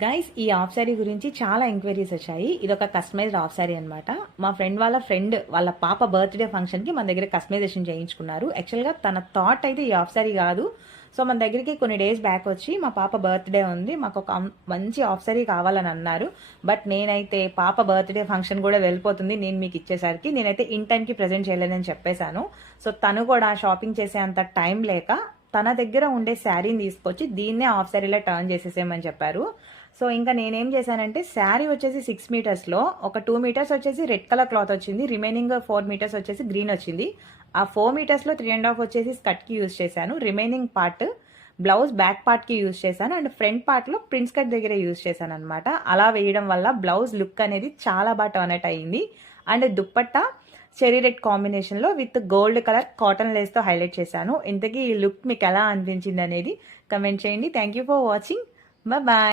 Guys ఈ half sari గురించి చాలా ఎంక్వైరీస్ వచ్చాయి. ఇది ఒక కస్టమైజ్డ్ హాఫ్ శారీ అనమాట. మా ఫ్రెండ్ వాళ్ళ పాప బర్త్డే ఫంక్షన్ కి మన దగ్గర కస్టమైజేషన్ చేయించుకున్నారు. యాక్చువల్ గా తన థాట్ అయితే ఈ హాఫ్ శారీ కాదు. సో మన దగ్గరికి కొన్ని డేస్ బ్యాక్ వచ్చి మా పాప బర్త్డే ఉంది, మాకు ఒక మంచి హాఫ్ శారీ కావాలని అన్నారు. బట్ నేనైతే పాప బర్త్డే ఫంక్షన్ కూడా వెళ్ళిపోతుంది నేను మీకు ఇచ్చేసరికి, నేనైతే ఇన్ టైంకి ప్రజెంట్ చేయలేదని చెప్పేశాను. సో తను కూడా షాపింగ్ చేసే అంత టైం లేక తన దగ్గర ఉండే శారీని తీసుకొచ్చి దీన్నే హాఫ్ శారీలో టర్న్ చేసేసేయమని చెప్పారు. సో ఇంకా నేనేం చేశానంటే శారీ వచ్చేసి 6 మీటర్స్లో ఒక 2 మీటర్స్ వచ్చేసి రెడ్ కలర్ క్లాత్ వచ్చింది, రిమైనింగ్ 4 మీటర్స్ వచ్చేసి గ్రీన్ వచ్చింది. ఆ 4 మీటర్స్లో 3.5 వచ్చేసి స్కర్ట్కి యూజ్ చేశాను, రిమైనింగ్ పార్ట్ బ్లౌజ్ బ్యాక్ పార్ట్కి యూజ్ చేశాను, అండ్ ఫ్రంట్ పార్ట్లో ప్రిన్స్ కట్ దగ్గర యూజ్ చేశాను అనమాట. అలా వేయడం వల్ల బ్లౌజ్ లుక్ అనేది చాలా బాగా టర్న్ అవుట్ అయ్యింది. అండ్ దుప్పట్టా చెరీ రెడ్ కాంబినేషన్లో విత్ గోల్డ్ కలర్ కాటన్ లేస్తో హైలైట్ చేశాను. ఇంతకీ ఈ లుక్ మీకు ఎలా అనిపించింది అనేది కమెంట్ చేయండి. Thank you for watching. Bye.